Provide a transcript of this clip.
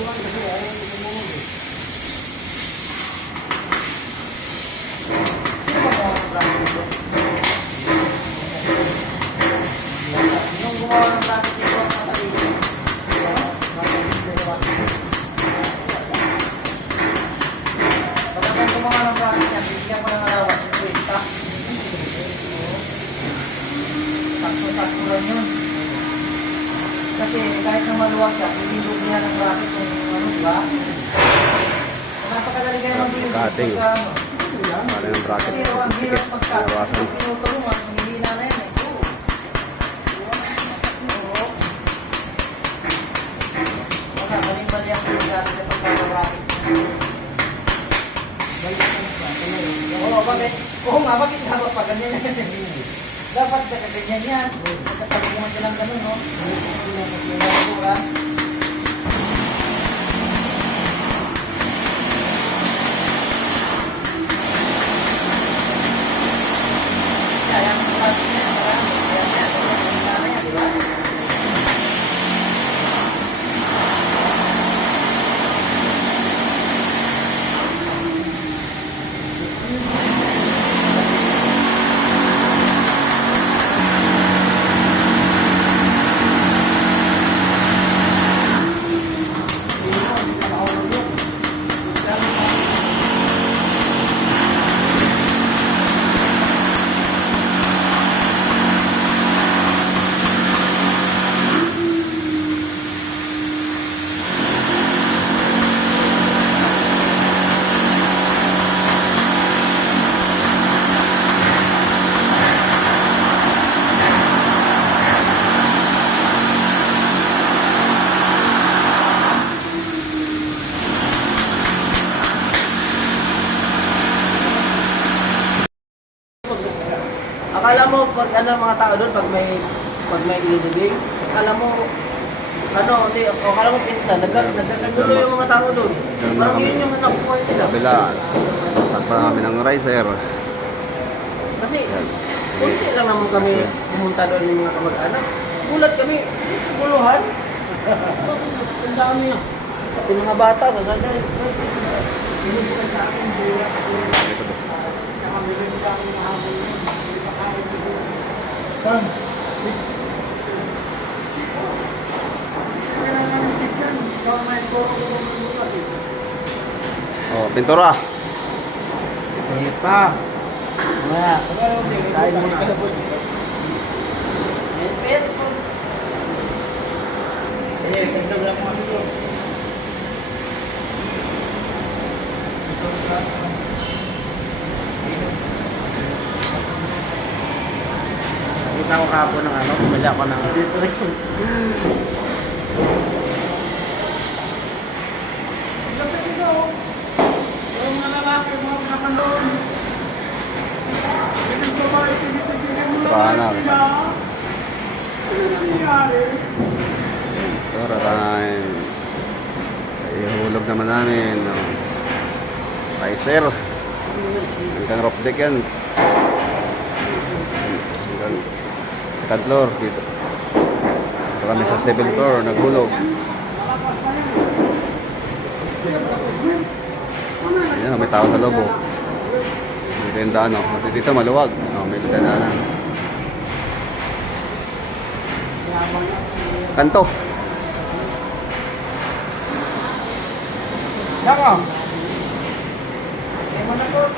Nung gumawa ng bracket dito ang kapatid. Pagka gumawa ng bracket niya, bibigyan ko ng alawas yung kwenta. Sakto-sakto lang yun. Kasi kahit na maluwag siya, hindi dublihan ng bracket kung ano, diba? Napakadali kayo ng bilog. Cutting. Para yung bracket. Kasi ang hirap Nawasan. pagka tinutulungan, humihina na yan eh. Wala, maling-mali ang pinagdari sa pagkakabracket. Oo, bakit? Oo nga, bakit dapat pa ganyan yan? Dapat na ganyan yan. Magkatalingan silang ganun, no? Diba? Kaya ang bracket niya, marami. Kaya niya, humihina na yan, diba? Akala mo pag ano mga tao doon pag may ilibig, akala mo ano, hindi, akala mo pista, nagkagulo yung mga tao doon. Parang yun yung nakukuha nila. Kabila. Sakpa namin ng riser. Kasi, kunti lang naman kami pumunta doon yung mga kamag-anak. Gulat kami, puluhan. Ang dami na. Pati mga bata, basta dyan. Pinubukan sa akin, bulat. Saka meron sa akin mahapon yun. Kan? Oh, pintura. Hindi pa. Wala. Kain muna. Nakita ko kahapon ng ano, bumili ako ng dito rin. Yung mga lalaki, mga kapanoon. Turahan na. Tura time. Ihulog naman namin. Riser. Hanggang roof deck yan. Hanggang second floor dito. Ito kami sa 7th floor. Naghulog. Ayan, may tao sa loob. May tenda, no? Dito maluwag. No, may tenda na. Kanto. Nako. Ay, manakot.